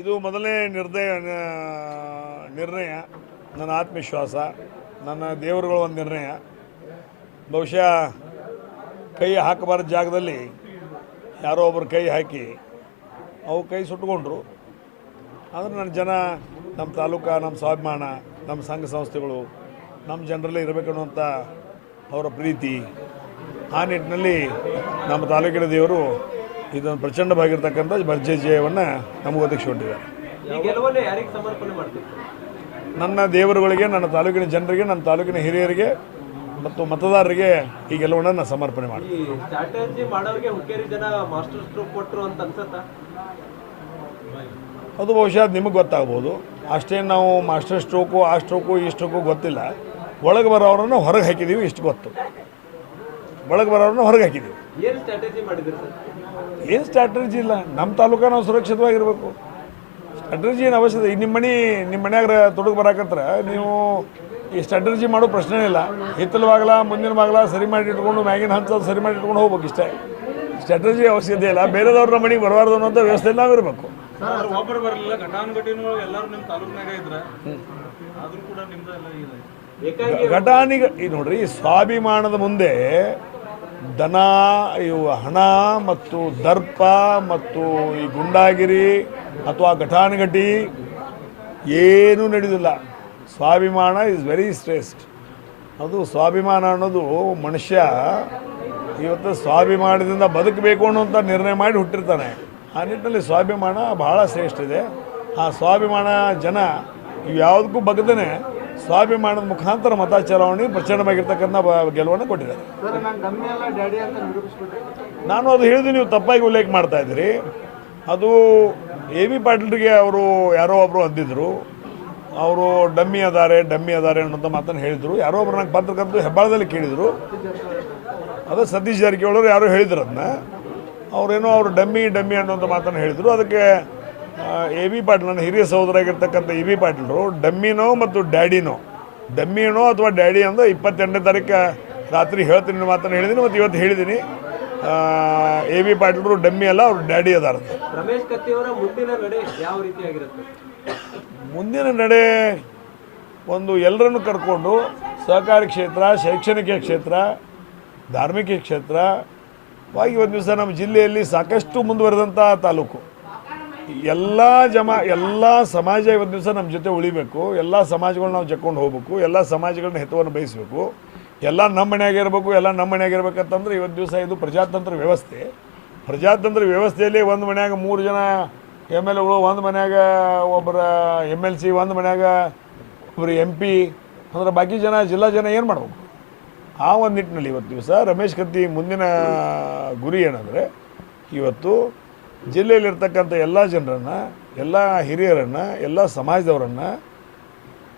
ಇದು ಮೊದಲನೇ ನಿರ್ಣಯ ನನ್ನ ಆತ್ಮವಿಶ್ವಾಸ, ನನ್ನ ದೇವರುಗಳ ಒಂದು ನಿರ್ಣಯ. ಬಹುಶಃ ಕೈ ಹಾಕಬಾರ್ದ ಜಾಗದಲ್ಲಿ ಯಾರೋ ಒಬ್ಬರು ಕೈ ಹಾಕಿ ಅವು ಕೈ ಸುಟ್ಕೊಂಡ್ರು. ಆದರೆ ನನ್ನ ಜನ, ನಮ್ಮ ತಾಲೂಕು, ನಮ್ಮ ಸ್ವಾಭಿಮಾನ, ನಮ್ಮ ಸಂಘ ಸಂಸ್ಥೆಗಳು, ನಮ್ಮ ಜನರಲ್ಲೇ ಇರಬೇಕನ್ನುವಂಥ ಅವರ ಪ್ರೀತಿ, ಆ ನಿಟ್ಟಿನಲ್ಲಿ ನಮ್ಮ ತಾಲೂಕಿನ ದೇವರು ಇದೊಂದು ಪ್ರಚಂಡವಾಗಿರ್ತಕ್ಕಂಥ ಭರ್ಜರಿ ಜಯವನ್ನು ನಮಗೆ ಒದಗಿಸಿಕೊಟ್ಟಿದ್ದಾರೆ. ನನ್ನ ದೇವರುಗಳಿಗೆ, ನನ್ನ ತಾಲೂಕಿನ ಜನರಿಗೆ, ನನ್ನ ತಾಲೂಕಿನ ಹಿರಿಯರಿಗೆ ಮತ್ತು ಮತದಾರರಿಗೆ ಈ ಗೆಲುವನ್ನು ನಾನು ಸಮರ್ಪಣೆ ಮಾಡ್ತೀನಿ. ಅದು ಬಹುಶಃ ನಿಮಗೆ ಗೊತ್ತಾಗ್ಬೋದು. ಅಷ್ಟೇ ನಾವು ಮಾಸ್ಟರ್ ಸ್ಟ್ರೋಕು, ಆ ಸ್ಟ್ರೋಕು, ಈ ಸ್ಟ್ರೋಕು ಗೊತ್ತಿಲ್ಲ. ಒಳಗೆ ಬರೋರನ್ನು ಹೊರಗೆ ಹಾಕಿದ್ದೀವಿ, ಇಷ್ಟು ಗೊತ್ತು. ಒಳಗೆ ಬರೋರನ್ನು ಹೊರಗೆ ಹಾಕಿದ್ದೀವಿ. ಏನು ಸ್ಟ್ರಾಟಜಿ ಇಲ್ಲ. ನಮ್ಮ ತಾಲೂಕು ನಾವು ಸುರಕ್ಷಿತವಾಗಿರಬೇಕು. ಸ್ಟ್ರಾಟಜಿ ಏನು ಅವಶ್ಯಕತೆ? ನಿಮ್ಮ ಮನ್ಯಾಗ ತೊಡಗು ಬರಾಕತ್ರ ನೀವು ಈ ಸ್ಟ್ರಾಟಜಿ ಮಾಡೋ ಪ್ರಶ್ನೆ ಇಲ್ಲ. ಹಿತ್ತಲು ಬಾಗಲ, ಮುಂದಿನ ಬಾಗಲ ಸರಿ ಮಾಡಿ ಇಟ್ಕೊಂಡು, ಮ್ಯಾಗಿನ ಹಂಚ ಸರಿ ಮಾಡಿ ಇಟ್ಕೊಂಡು ಹೋಗ್ಬೇಕು. ಇಷ್ಟೇ. ಸ್ಟ್ರಾಟಜಿ ಅವಶ್ಯಕತೆ ಇಲ್ಲ. ಬೇರೆದವ್ರ ನಮ್ಮ ಮನೆಗೆ ಬರಬಾರ್ದು ಅನ್ನೋಂಥ ವ್ಯವಸ್ಥೆಯಲ್ಲಿ ನಾವಿರಬೇಕು. ಒಬ್ಬರು ಬರಲಿಲ್ಲ, ಘಟಾನುಘಟಿನೂ ಎಲ್ಲರೂ ನಿಮ್ಮ ತಾಲೂಕಿನಾಗ ಇದ್ರೆ ಆದರೂ ಕೂಡ ನಿಮ್ದು ಘಟಾನಿಗೆ ಈ ನೋಡ್ರಿ, ಸ್ವಾಭಿಮಾನದ ಮುಂದೆ ದನ, ಇವು ಹಣ ಮತ್ತು ದರ್ಪ ಮತ್ತು ಈ ಗುಂಡಾಗಿರಿ ಅಥವಾ ಘಟಾನುಘಟಿ ಏನೂ ನಡೆಯೋದಿಲ್ಲ. ಸ್ವಾಭಿಮಾನ ಇಸ್ ವೆರಿ ಶ್ರೇಷ್ಠ. ಅದು ಸ್ವಾಭಿಮಾನ ಅನ್ನೋದು ಮನುಷ್ಯ ಇವತ್ತು ಸ್ವಾಭಿಮಾನದಿಂದ ಬದುಕಬೇಕು ಅನ್ನೋಂಥ ನಿರ್ಣಯ ಮಾಡಿ ಹುಟ್ಟಿರ್ತಾನೆ. ಆ ನಿಟ್ಟಿನಲ್ಲಿ ಸ್ವಾಭಿಮಾನ ಬಹಳ ಶ್ರೇಷ್ಠ ಇದೆ. ಆ ಸ್ವಾಭಿಮಾನ ಜನ ಇವು ಯಾವುದಕ್ಕೂ ಬಗ್ಗದೇ ಸ್ವಾಭಿಮಾನದ ಮುಖಾಂತರ ಮತ ಚಲಾವಣೆ ಪ್ರಚಂಡವಾಗಿರ್ತಕ್ಕಂಥ ಗೆಲುವನ್ನು ಕೊಟ್ಟಿದ್ದಾರೆ. ನಾನು ಅದು ಹೇಳಿದ್ದು ನೀವು ತಪ್ಪಾಗಿ ಉಲ್ಲೇಖ ಮಾಡ್ತಾ ಇದ್ದೀರಿ. ಅದು AB ಪಾಟೀಲ್ರಿಗೆ ಅವರು ಯಾರೋ ಒಬ್ಬರು ಅಂದಿದ್ರು, ಅವರು ಡಮ್ಮಿ ಅದಾರೆ ಅನ್ನೋಂಥ ಮಾತನ್ನು ಹೇಳಿದರು. ಯಾರೋ ಒಬ್ರು ನಂಗೆ ಪತ್ರಕರ್ತರು ಹೆಬ್ಬಾಳದಲ್ಲಿ ಕೇಳಿದರು. ಅದು ಸತೀಶ್ ಜಾರಕಿಹೊಳಿ ಅವರು ಯಾರೋ ಹೇಳಿದ್ರು. ಅದನ್ನ ಅವರೇನೋ ಅವರು ಡಮ್ಮಿ ಅನ್ನೋಂಥ ಮಾತನ್ನು ಹೇಳಿದರು. ಅದಕ್ಕೆ AB ಪಾಟೀಲ್, ನನ್ನ ಹಿರಿಯ ಸಹೋದರಾಗಿರ್ತಕ್ಕಂಥ AB ಪಾಟೀಲರು ಡಮ್ಮಿನೋ ಮತ್ತು ಡಮ್ಮಿನೋ ಅಥವಾ ಡ್ಯಾಡಿ ಅಂದ್ರೆ 28ನೇ ತಾರೀಕು ರಾತ್ರಿ ಹೇಳ್ತೀನಿ ಮಾತನ್ನು ಹೇಳಿದ್ದೀನಿ ಮತ್ತು ಇವತ್ತು ಹೇಳಿದ್ದೀನಿ. AB ಪಾಟೀಲರು ಡಮ್ಮಿ ಅಲ್ಲ, ಅವರು ಡ್ಯಾಡಿ ಅದಾರ. ರಮೇಶ್ ಕತ್ತಿ ಅವರ ಮುಂದಿನ ನಡೆ ಯಾವ ರೀತಿಯಾಗಿರುತ್ತೆ? ಮುಂದಿನ ನಡೆ ಒಂದು ಎಲ್ಲರನ್ನು ಕರ್ಕೊಂಡು ಸಹಕಾರಿ ಕ್ಷೇತ್ರ, ಶೈಕ್ಷಣಿಕ ಕ್ಷೇತ್ರ, ಧಾರ್ಮಿಕ ಕ್ಷೇತ್ರವಾಗಿ ಒಂದು ದಿವಸ ನಮ್ಮ ಜಿಲ್ಲೆಯಲ್ಲಿ ಸಾಕಷ್ಟು ಮುಂದುವರೆದಂಥ ತಾಲೂಕು. ಎಲ್ಲ ಸಮಾಜ ಇವತ್ತು ದಿವಸ ನಮ್ಮ ಜೊತೆ ಉಳಿಬೇಕು. ಎಲ್ಲ ಸಮಾಜಗಳನ್ನ ನಾವು ಜಕ್ಕೊಂಡು ಹೋಗ್ಬೇಕು. ಎಲ್ಲ ಸಮಾಜಗಳನ್ನ ಹಿತವನ್ನು ಬಯಸಬೇಕು. ಎಲ್ಲ ನಮ್ಮ ಮನೆಯಾಗಿರ್ಬೇಕು. ಎಲ್ಲ ನಮ್ಮ ಮನೆಯಾಗಿರ್ಬೇಕಂತಂದ್ರೆ ಇವತ್ತು ದಿವಸ ಇದು ಪ್ರಜಾತಂತ್ರ ವ್ಯವಸ್ಥೆ. ಪ್ರಜಾತಂತ್ರ ವ್ಯವಸ್ಥೆಯಲ್ಲಿ ಒಂದು ಮನ್ಯಾಗ 3 ಜನ MLAಗಳು, ಒಂದು ಮನ್ಯಾಗ ಒಬ್ಬರ MLC, ಒಂದು ಮನ್ಯಾಗ ಒಬ್ಬರು MP ಅಂದ್ರೆ ಬಾಕಿ ಜಿಲ್ಲಾ ಜನ ಏನು ಮಾಡ್ಬೇಕು? ಆ ಒಂದು ನಿಟ್ಟಿನಲ್ಲಿ ಇವತ್ತು ದಿವಸ ರಮೇಶ್ ಕತ್ತಿ ಮುಂದಿನ ಗುರಿ ಏನಂದರೆ ಇವತ್ತು ಜಿಲ್ಲೆಯಲ್ಲಿರ್ತಕ್ಕಂಥ ಎಲ್ಲ ಜನರನ್ನು, ಎಲ್ಲ ಹಿರಿಯರನ್ನು, ಎಲ್ಲ ಸಮಾಜದವರನ್ನು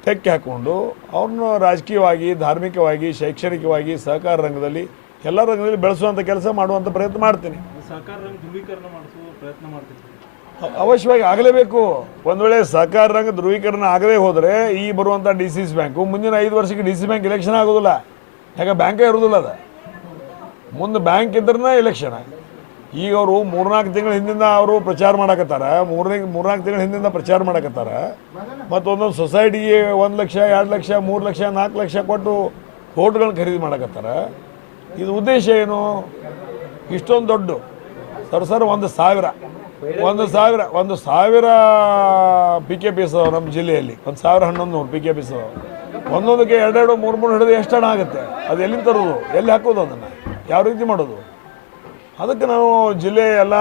ತೆಕ್ಕೆ ಹಾಕ್ಕೊಂಡು ಅವ್ರನ್ನ ರಾಜಕೀಯವಾಗಿ, ಧಾರ್ಮಿಕವಾಗಿ, ಶೈಕ್ಷಣಿಕವಾಗಿ, ಸಹಕಾರ ರಂಗದಲ್ಲಿ ಎಲ್ಲ ರಂಗದಲ್ಲಿ ಬೆಳೆಸುವಂಥ ಕೆಲಸ ಮಾಡುವಂಥ ಪ್ರಯತ್ನ ಮಾಡ್ತೀನಿ. ಸಹಕಾರ ರಂಗ ಧ್ರುವೀಕರಣ ಮಾಡಿಸುವ ಪ್ರಯತ್ನ ಮಾಡ್ತೀನಿ. ಅವಶ್ಯವಾಗಿ ಆಗಲೇಬೇಕು. ಒಂದು ವೇಳೆ ಸಹಕಾರ ರಂಗ ಧ್ರುವೀಕರಣ ಆಗದೇ ಹೋದರೆ ಈ ಬರುವಂಥ DCC ಬ್ಯಾಂಕು ಮುಂದಿನ 5 ವರ್ಷಕ್ಕೆ DCC ಬ್ಯಾಂಕ್ ಎಲೆಕ್ಷನ್ ಆಗೋದಿಲ್ಲ. ಯಾಕೆ ಬ್ಯಾಂಕೇ ಇರೋದಿಲ್ಲ. ಅದು ಮುಂದೆ ಬ್ಯಾಂಕ್ ಇದ್ರೇ ಎಲೆಕ್ಷನ್. ಈಗ ಅವರು 3-4 ತಿಂಗಳ ಹಿಂದಿಂದ ಅವರು ಪ್ರಚಾರ ಮಾಡಕತ್ತಾರ. 3-4 ತಿಂಗಳ ಹಿಂದಿಂದ ಪ್ರಚಾರ ಮಾಡಕತ್ತಾರ. ಮತ್ತು ಒಂದೊಂದು ಸೊಸೈಟಿಗೆ 1 ಲಕ್ಷ, 2 ಲಕ್ಷ, 3 ಲಕ್ಷ, 4 ಲಕ್ಷ ಕೊಟ್ಟು ವೋಟ್ಗಳನ್ನ ಖರೀದಿ ಮಾಡಕತ್ತಾರ. ಇದು ಉದ್ದೇಶ ಏನು? ಇಷ್ಟೊಂದು ದೊಡ್ಡ ಸರ್ 1,000 PKPs ಅದಾವೆ ನಮ್ಮ ಜಿಲ್ಲೆಯಲ್ಲಿ. 1,1100 PKPs ಅದಾವೆ. ಒಂದೊಂದಕ್ಕೆ 2-2, 3-3 ಹಿಡಿದು ಎಷ್ಟು ಹಣ ಆಗುತ್ತೆ? ಅದು ಎಲ್ಲಿಂದ ತರೋದು? ಎಲ್ಲಿ ಹಾಕೋದು? ಅದನ್ನು ಯಾವ ರೀತಿ ಮಾಡೋದು? ಅದಕ್ಕೆ ನಾವು ಜಿಲ್ಲೆ ಎಲ್ಲ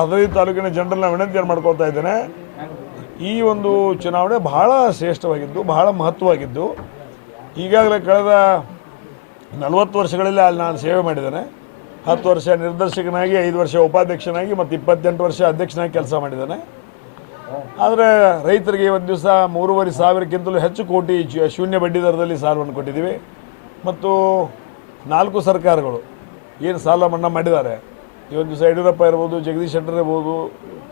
15 ತಾಲೂಕಿನ ಜನರನ್ನ ವಿನಂತಿಯನ್ನು ಮಾಡ್ಕೊಳ್ತಾ ಇದ್ದೇನೆ. ಈ ಒಂದು ಚುನಾವಣೆ ಬಹಳ ಶ್ರೇಷ್ಠವಾಗಿದ್ದು, ಬಹಳ ಮಹತ್ವವಾಗಿದ್ದು. ಈಗಾಗಲೇ ಕಳೆದ 40 ವರ್ಷಗಳಲ್ಲಿ ಅಲ್ಲಿ ನಾನು ಸೇವೆ ಮಾಡಿದ್ದೇನೆ. 10 ವರ್ಷ ನಿರ್ದೇಶಕನಾಗಿ, 5 ವರ್ಷ ಉಪಾಧ್ಯಕ್ಷನಾಗಿ ಮತ್ತು 28 ವರ್ಷ ಅಧ್ಯಕ್ಷನಾಗಿ ಕೆಲಸ ಮಾಡಿದ್ದೇನೆ. ಆದರೆ ರೈತರಿಗೆ ಇವತ್ತು ದಿವಸ 3,500ಕ್ಕಿಂತಲೂ ಹೆಚ್ಚು ಕೋಟಿ ಶೂನ್ಯ ಬಡ್ಡಿ ದರದಲ್ಲಿ ಸಾಲವನ್ನು ಕೊಟ್ಟಿದ್ದೀವಿ. ಮತ್ತು 4 ಸರ್ಕಾರಗಳು ಏನು ಸಾಲ ಮನ್ನಾ ಮಾಡಿದ್ದಾರೆ. ಇವತ್ತು ದಿವಸ ಯಡಿಯೂರಪ್ಪ ಇರ್ಬೋದು, ಜಗದೀಶ್ ಶೆಟ್ಟರ್ ಇರ್ಬೋದು,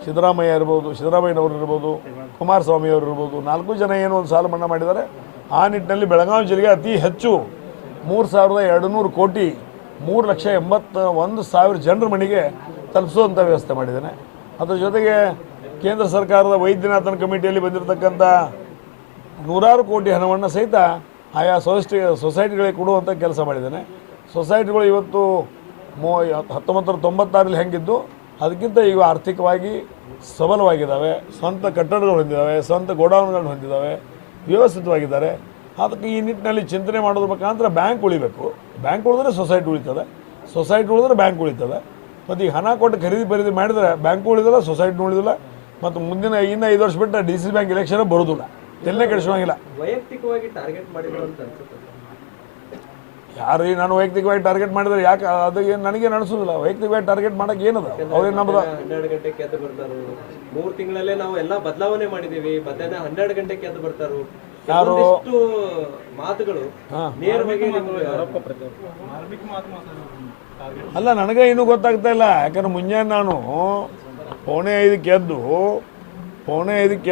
ಸಿದ್ದರಾಮಯ್ಯನವರು ಇರ್ಬೋದು, ಕುಮಾರಸ್ವಾಮಿ ಅವರು ಇರ್ಬೋದು, 4 ಜನ ಏನು ಒಂದು ಸಾಲ ಮನ್ನಾ ಮಾಡಿದ್ದಾರೆ. ಆ ನಿಟ್ಟಿನಲ್ಲಿ ಬೆಳಗಾವಿ ಜಿಲ್ಲೆಗೆ ಅತಿ ಹೆಚ್ಚು 3,200 ಕೋಟಿ 3,81,000 ಜನರ ಮನೆಗೆ ತಲುಪಿಸುವಂಥ ವ್ಯವಸ್ಥೆ ಮಾಡಿದ್ದೇನೆ. ಅದರ ಜೊತೆಗೆ ಕೇಂದ್ರ ಸರ್ಕಾರದ ವೈದ್ಯನಾಥನ್ ಕಮಿಟಿಯಲ್ಲಿ ಬಂದಿರತಕ್ಕಂಥ ನೂರಾರು ಕೋಟಿ ಹಣವನ್ನು ಸಹಿತ ಆಯಾ ಸೊಸೈಟಿಗಳಿಗೆ ಕೊಡುವಂಥ ಕೆಲಸ ಮಾಡಿದ್ದೇನೆ. ಸೊಸೈಟಿಗಳು ಇವತ್ತು 1996 ಹೆಂಗಿದ್ದು ಅದಕ್ಕಿಂತ ಈಗ ಆರ್ಥಿಕವಾಗಿ ಸಬಲವಾಗಿದ್ದಾವೆ, ಸ್ವಂತ ಕಟ್ಟಡಗಳು ಹೊಂದಿದ್ದಾವೆ, ಸ್ವಂತ ಗೋಡೌನ್ಗಳನ್ನು ಹೊಂದಿದ್ದಾವೆ, ವ್ಯವಸ್ಥಿತವಾಗಿದ್ದಾರೆ. ಅದಕ್ಕೆ ಈ ನಿಟ್ಟಿನಲ್ಲಿ ಚಿಂತನೆ ಮಾಡೋದ್ರ ಮುಖಾಂತರ ಬ್ಯಾಂಕ್ ಉಳಿಬೇಕು. ಬ್ಯಾಂಕ್ ಉಳಿದ್ರೆ ಸೊಸೈಟಿ ಉಳಿತದೆ, ಸೊಸೈಟಿ ಉಳಿದ್ರೆ ಬ್ಯಾಂಕ್ ಉಳಿತದೆ. ಮತ್ತು ಈಗ ಹಣ ಕೊಟ್ಟು ಖರೀದಿ ಮಾಡಿದರೆ ಬ್ಯಾಂಕು ಉಳಿದಿಲ್ಲ, ಸೊಸೈಟಿನೂ ಉಳಿದಿಲ್ಲ. ಮತ್ತು ಮುಂದಿನ ಇನ್ನು 5 ವರ್ಷ ಬಿಟ್ಟು DC ಬ್ಯಾಂಕ್ ಎಲೆಕ್ಷನ್ ಬರೋದಿಲ್ಲ, ಎಲ್ಲೇ ಕೆಡಿಸುವಂಗಿಲ್ಲ. ವೈಯಕ್ತಿಕವಾಗಿ ಟಾರ್ಗೆಟ್ ಮಾಡಿದ್ರು ಅಂತ ಅನ್ಸುತ್ತೆ. ಯಾರು ನಾನು ವೈಯಕ್ತಿಕವಾಗಿ ಟಾರ್ಗೆಟ್ ಮಾಡಿದ್ರೆ ಯಾಕೆ ಅದು ಏನು ನನಗೇನು ಅನಿಸೋದಿಲ್ಲ. ವೈಯಕ್ತಿಕವಾಗಿ ಟಾರ್ಗೆಟ್ ಮಾಡೋಕೆ ಏನದ ಅವ್ರೇನು ನಮ್ಮದು 12 ಗಂಟೆಗೆ ಎದ್ದು ಬರ್ತಾರು. 3 ತಿಂಗಳಲ್ಲೇ ನಾವು ಎಲ್ಲ ಬದಲಾವಣೆ ಮಾಡಿದೀವಿ. ಮಧ್ಯಾಹ್ನ 12 ಗಂಟೆಗೆ ಎದ್ದು ಬರ್ತಾರು. ಯಾರು ಮಾತುಗಳು ನೇರವಾಗಿ ಮಾರ್ಮಿಕ ಮಾತು ಮಾತಾಡೋದು. ಅಲ್ಲ, ನನಗೆ ಇನ್ನೂ ಗೊತ್ತಾಗ್ತಾ ಇಲ್ಲ. ಯಾಕಂದ್ರೆ ಮುಂಜಾನೆ ನಾನು 4:45ಕ್ಕೆ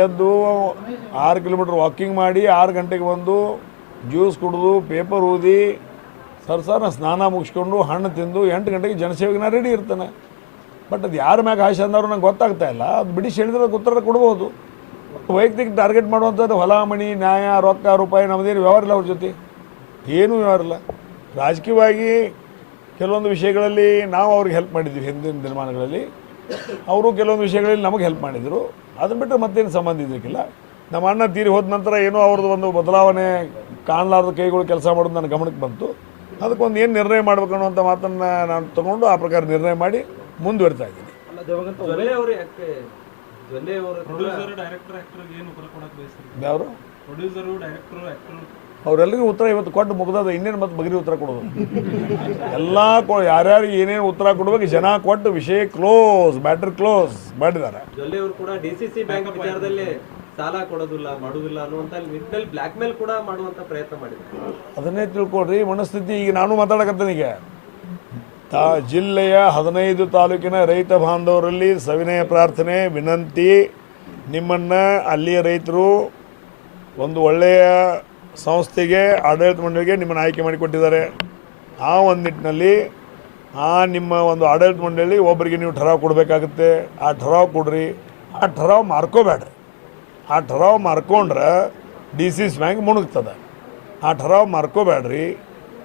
ಎದ್ದು 6 ಕಿಲೋಮೀಟ್ರ್ ವಾಕಿಂಗ್ ಮಾಡಿ 6 ಗಂಟೆಗೆ ಬಂದು ಜ್ಯೂಸ್ ಕುಡಿದು ಪೇಪರ್ ಓದಿ ನಾನು ಸ್ನಾನ ಮುಗಿಸ್ಕೊಂಡು ಹಣ್ಣು ತಿಂದು 8 ಗಂಟೆಗೆ ಜನಸೇವೆಗೆ ನಾನು ರೆಡಿ ಇರ್ತಾನೆ. ಬಟ್ ಅದು ಯಾರ ಮ್ಯಾಗ ಆಶೆ ಅಂದವ್ರು ನಂಗೆ ಗೊತ್ತಾಗ್ತಾ ಇಲ್ಲ. ಅದು ಬಿಡಿಸಿ ಹೇಳಿದ್ರೆ ಉತ್ತರ ಕೊಡ್ಬೋದು. ವೈಯಕ್ತಿಕ ಟಾರ್ಗೆಟ್ ಮಾಡುವಂಥದ್ದು ಹೊಲ ಮಣಿ ನ್ಯಾಯ ರೊಕ್ಕ ರೂಪಾಯಿ ನಮ್ಮದೇನು ವ್ಯವಹಾರ ಇಲ್ಲ ಅವ್ರ ಜೊತೆ, ಏನೂ ವ್ಯವಹಾರ ಇಲ್ಲ. ರಾಜಕೀಯವಾಗಿ ಕೆಲವೊಂದು ವಿಷಯಗಳಲ್ಲಿ ನಾವು ಅವ್ರಿಗೆ ಹೆಲ್ಪ್ ಮಾಡಿದ್ವಿ ಹಿಂದಿನ ದಿನಮಾನಗಳಲ್ಲಿ, ಅವರು ಕೆಲವೊಂದು ವಿಷಯಗಳಲ್ಲಿ ನಮಗೆ ಹೆಲ್ಪ್ ಮಾಡಿದರು. ಅದನ್ನು ಬಿಟ್ಟರೆ ಮತ್ತೇನು ಸಂಬಂಧ ಇದಕ್ಕಿಲ್ಲ. ನಮ್ಮ ಅಣ್ಣ ತೀರಿ ಹೋದ ನಂತರ ಏನೋ ಅವ್ರದ್ದು ಒಂದು ಬದಲಾವಣೆ ಕಾಣಲಾರ್ದ ಕೈಗಳು ಕೆಲಸ ಮಾಡೋದು ನನ್ನ ಗಮನಕ್ಕೆ ಬಂತು. ಅದಕ್ಕೊಂದು ಏನು ನಿರ್ಣಯ ಮಾಡಬೇಕು ಅನ್ನುವಂಥ ಮಾತನ್ನು ನಾನು ತೊಗೊಂಡು ಆ ಪ್ರಕಾರ ನಿರ್ಣಯ ಮಾಡಿ ಮುಂದುವರಿತಾ ಇದ್ದೀನಿ. ಪ್ರೊಡ್ಯೂಸರ್ ಡೈರೆಕ್ಟರ್ ಆಕ್ಟರ್ಗೆ ಏನು ಉತ್ತರ ಕೊಡಕ್ಕೆ ಬಯಸ್ತಾರೆ? ಯಾರು ಪ್ರೊಡ್ಯೂಸರು ಡೈರೆಕ್ಟರು ಆಕ್ಟರ್ ಅವರೆಲ್ಲರಿಗೂ ಉತ್ತರ ಇವತ್ತು ಕೊಟ್ಟು ಮುಗ್ದದ. ಇನ್ನೇನು ಮತ್ತೆ ಬಗ್ರಿ ಉತ್ತರ ಕೊಡೋದು ಎಲ್ಲ ಯಾರ್ಯಾರಿಗೆ ಏನೇನು ಉತ್ತರ ಕೊಡ್ಬೇಕು ಜನ ಕೊಟ್ಟು ವಿಷಯ ಕ್ಲೋಸ್, ಮ್ಯಾಟರ್ ಕ್ಲೋಸ್ ಮಾಡಿದ್ದಾರೆ. ಜೊಲ್ಲೆ ಅವರು ಕೂಡ DCC ಬ್ಯಾಂಕ್ ವಿಚಾರದಲ್ಲಿ ಸಾಲ ಕೊಡೋದಿಲ್ಲ ಮಾಡುವುದಿಲ್ಲ ಅನ್ನುವಂಥ ನಿಟ್ಟಿನಲ್ಲಿ ಬ್ಲ್ಯಾಕ್ ಮೇಲ್ ಕೂಡ ಮಾಡುವಂಥ ಪ್ರಯತ್ನ ಮಾಡಿದ್ದಾರೆ. ಅದನ್ನೇ ತಿಳ್ಕೊಡ್ರಿ ಮನಸ್ಥಿತಿ. ಈಗ ನಾನು ಮಾತಾಡಕತ್ತೇನೆ. ಈಗ ಜಿಲ್ಲೆಯ 15 ತಾಲೂಕಿನ ರೈತ ಬಾಂಧವರಲ್ಲಿ ಸವಿನಯ ಪ್ರಾರ್ಥನೆ ವಿನಂತಿ, ನಿಮ್ಮನ್ನು ಅಲ್ಲಿಯ ರೈತರು ಒಂದು ಒಳ್ಳೆಯ ಸಂಸ್ಥೆಗೆ ಆಡಳಿತ ಮಂಡಳಿಗೆ ನಿಮ್ಮನ್ನು ಆಯ್ಕೆ ಮಾಡಿಕೊಟ್ಟಿದ್ದಾರೆ. ಆ ಒಂದು ನಿಟ್ಟಿನಲ್ಲಿ ನಿಮ್ಮ ಒಂದು ಆಡಳಿತ ಮಂಡಳಿ ಒಬ್ಬರಿಗೆ ನೀವು ಠರಾವ್ ಕೊಡಬೇಕಾಗುತ್ತೆ. ಆ ಠರಾವ್ ಕೊಡ್ರಿ. ಆ ಠರಾವ್ ಮಾರ್ಕೋಬೇಡ್ರಿ. ಆ ಠರಾವ್ ಮಾರ್ಕೊಂಡ್ರೆ DCC ಬ್ಯಾಂಕ್ ಮುಣುಗ್ತದೆ. ಆ ಠರಾವ್ ಮಾರ್ಕೋಬೇಡ್ರಿ.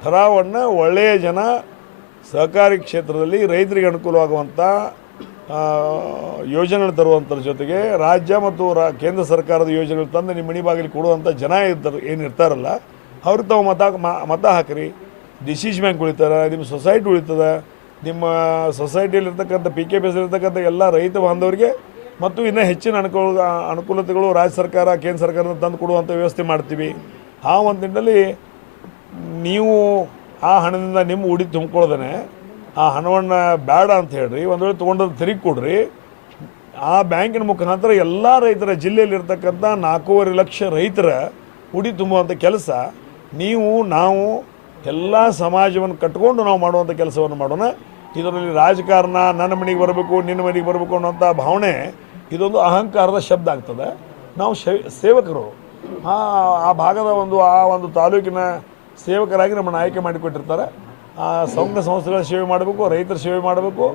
ಠರಾವನ್ನು ಒಳ್ಳೆಯ ಜನ ಸಹಕಾರಿ ಕ್ಷೇತ್ರದಲ್ಲಿ ರೈತರಿಗೆ ಅನುಕೂಲವಾಗುವಂಥ ಯೋಜನೆಗಳು ತರುವಂಥದ್ರ ಜೊತೆಗೆ ರಾಜ್ಯ ಮತ್ತು ಕೇಂದ್ರ ಸರ್ಕಾರದ ಯೋಜನೆಗಳು ತಂದು ನಿಮ್ಮ ಮನೆ ಬಾಗಿಲಿಗೆ ಕೊಡುವಂಥ ಜನ ಏನಿರ್ತಾರಲ್ಲ ಅವ್ರಿಗೆ ತಾವು ಮತ ಹಾಕಿರಿ. DCC ಬ್ಯಾಂಕ್ ಉಳಿತಾರೆ, ನಿಮ್ಮ ಸೊಸೈಟಿ ಉಳಿತದೆ. ನಿಮ್ಮ ಸೊಸೈಟಿಯಲ್ಲಿರ್ತಕ್ಕಂಥ PKPS ಇರ್ತಕ್ಕಂಥ ಎಲ್ಲ ರೈತ ಬಾಂಧವರಿಗೆ ಮತ್ತು ಇನ್ನೂ ಹೆಚ್ಚಿನ ಅನುಕೂಲತೆಗಳು ರಾಜ್ಯ ಸರ್ಕಾರ ಕೇಂದ್ರ ಸರ್ಕಾರದಿಂದ ತಂದು ಕೊಡುವಂಥ ವ್ಯವಸ್ಥೆ ಮಾಡ್ತೀವಿ. ಆ ಒಂದು ನಿಟ್ಟಿನಲ್ಲಿ ನೀವು ಆ ಹಣದಿಂದ ನಿಮ್ಮ ಉಡಿ ತುಂಬ್ಕೊಳ್ಳೋದೇ ಆ ಹಣವನ್ನು ಬೇಡ ಅಂತ ಹೇಳ್ರಿ. ಒಂದು ವೇಳೆ ತೊಗೊಂಡದ್ದು ತಿರುಗಿ ಕೊಡ್ರಿ. ಆ ಬ್ಯಾಂಕಿನ ಮುಖಾಂತರ ಎಲ್ಲ ರೈತರ ಜಿಲ್ಲೆಯಲ್ಲಿರ್ತಕ್ಕಂಥ 4.5 ಲಕ್ಷ ರೈತರ ಉಡಿ ತುಂಬುವಂಥ ಕೆಲಸ ನಾವು ಎಲ್ಲ ಸಮಾಜವನ್ನು ಕಟ್ಕೊಂಡು ನಾವು ಮಾಡುವಂಥ ಕೆಲಸವನ್ನು ಮಾಡೋಣ. ಇದರಲ್ಲಿ ರಾಜಕಾರಣ ನನ್ನ ಮನೆಗೆ ಬರಬೇಕು ನಿನ್ನ ಮನೆಗೆ ಬರಬೇಕು ಅನ್ನೋಂಥ ಭಾವನೆ ಇದೊಂದು ಅಹಂಕಾರದ ಶಬ್ದ ಆಗ್ತದೆ. ನಾವು ಸೇವಕರು, ಆ ಭಾಗದ ಆ ಒಂದು ತಾಲೂಕಿನ ಸೇವಕರಾಗಿ ನಮ್ಮನ್ನು ಆಯ್ಕೆ ಮಾಡಿಕೊಟ್ಟಿರ್ತಾರೆ. ಆ ಸಂಘ ಸಂಸ್ಥೆಗಳ ಸೇವೆ ಮಾಡಬೇಕು, ರೈತರ ಸೇವೆ ಮಾಡಬೇಕು.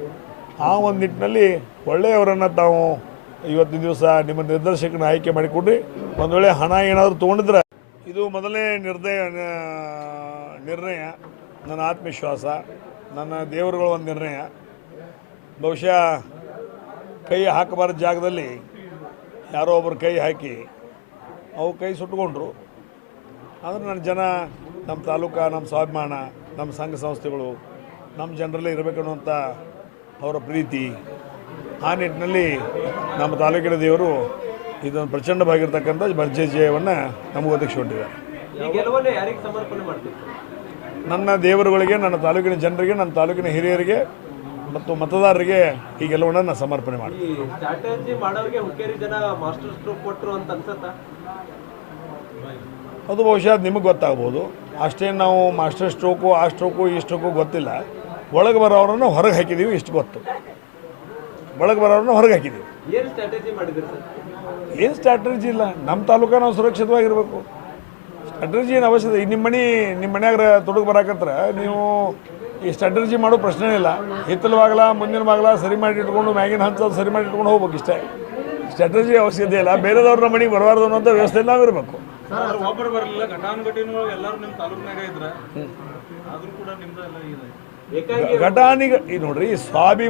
ಆ ಒಂದು ನಿಟ್ಟಿನಲ್ಲಿ ಒಳ್ಳೆಯವರನ್ನು ತಾವು ಇವತ್ತಿನ ದಿವಸ ನಿಮ್ಮ ನಿರ್ದೇಶಕನ ಆಯ್ಕೆ ಮಾಡಿಕೊಡ್ರಿ. ಒಂದು ವೇಳೆ ಹಣ ಏನಾದರೂ ತೊಗೊಂಡಿದ್ರೆ ಇದು ಮೊದಲನೇ ನಿರ್ಣಯ. ನನ್ನ ಆತ್ಮವಿಶ್ವಾಸ, ನನ್ನ ದೇವರುಗಳ ಒಂದು ನಿರ್ಣಯ. ಬಹುಶಃ ಕೈ ಹಾಕಬಾರ್ದ ಜಾಗದಲ್ಲಿ ಯಾರೋ ಒಬ್ಬರು ಕೈ ಹಾಕಿ ಅವು ಕೈ ಸುಟ್ಕೊಂಡ್ರು. ಆದರೆ ನನ್ನ ಜನ, ನಮ್ಮ ತಾಲೂಕು, ನಮ್ಮ ಸ್ವಾಭಿಮಾನ, ನಮ್ಮ ಸಂಘ ಸಂಸ್ಥೆಗಳು ನಮ್ಮ ಜನರಲ್ಲೇ ಇರಬೇಕನ್ನುವಂಥ ಅವರ ಪ್ರೀತಿ. ಆ ನಿಟ್ಟಿನಲ್ಲಿ ನಮ್ಮ ತಾಲೂಕಿನ ದೇವರು ಇದೊಂದು ಪ್ರಚಂಡವಾಗಿರ್ತಕ್ಕಂಥ ಭರ್ಜರಿ ಜಯವನ್ನು ನಮಗೆ ಒದಗಿಸಿಕೊಟ್ಟಿದ್ದಾರೆ. ನನ್ನ ದೇವರುಗಳಿಗೆ, ನನ್ನ ತಾಲೂಕಿನ ಜನರಿಗೆ, ನನ್ನ ತಾಲೂಕಿನ ಹಿರಿಯರಿಗೆ ಮತ್ತು ಮತದಾರರಿಗೆ ಈ ಗೆಲುವನ್ನು ನಾನು ಸಮರ್ಪಣೆ ಮಾಡ್ತೀನಿ. ಅದು ಬಹುಶಃ ನಿಮಗೆ ಗೊತ್ತಾಗ್ಬೋದು. ಅಷ್ಟೇ ನಾವು ಮಾಸ್ಟರ್ ಸ್ಟ್ರೋಕು ಆ ಸ್ಟ್ರೋಕು ಈ ಸ್ಟ್ರೋಕು ಗೊತ್ತಿಲ್ಲ. ಒಳಗೆ ಬರೋರನ್ನು ಹೊರಗೆ ಹಾಕಿದ್ದೀವಿ, ಇಷ್ಟು ಗೊತ್ತು. ಒಳಗೆ ಬರೋರನ್ನು ಹೊರಗೆ ಹಾಕಿದ್ದೀವಿ. ಏನು ಸ್ಟ್ರಾಟಜಿ ಇಲ್ಲ. ನಮ್ಮ ತಾಲೂಕು ನಾವು ಸುರಕ್ಷಿತವಾಗಿರಬೇಕು. ಸ್ಟ್ರಾಟಜಿ ಏನು ಅವಶ್ಯಕತೆ? ಈಗ ನಿಮ್ಮ ಮನ್ಯಾಗ ತೊಡಗು ಬರಾಕತ್ರ ನೀವು ಈ ಸ್ಟ್ರಾಟಜಿ ಮಾಡೋ ಪ್ರಶ್ನೆ ಇಲ್ಲ. ಹಿತ್ತಲ ಬಾಗಲ ಮುಂದಿನ ಬಾಗಲ ಸರಿ ಮಾಡಿ ಇಟ್ಕೊಂಡು ಮ್ಯಾಗಿನ ಹಂಚೋದು ಸರಿ ಮಾಡಿ ಇಟ್ಕೊಂಡು ಹೋಗ್ಬೇಕು. ಇಷ್ಟೇ ಸ್ಟ್ರಾಟಜಿ ಅವಶ್ಯಕತೆ ಇಲ್ಲ, ಬೇರೆದವ್ರ ಮನೆಗೆ ಬರಬಾರ್ದು ಅನ್ನೋಂಥ ವ್ಯವಸ್ಥೆ ನಾವಿರಬೇಕು. ಆದ್ರೆ ಒಬ್ಬರು ಬರಲಿಲ್ಲ, ಘಟಾನುಘಟಿನೊಳಗೆ ಎಲ್ಲರೂ ನಿಮ್ಮ ತಾಲೂಕಿನಾಗ ಇದ್ರ ಆದ್ರೂ ಕೂಡ ನಿಮ್ದು ಎಲ್ಲ ಇದೆ. ಘಟಾನಿಗೆ ಈ ನೋಡ್ರಿ ಸ್ವಾಭಿಮಾನ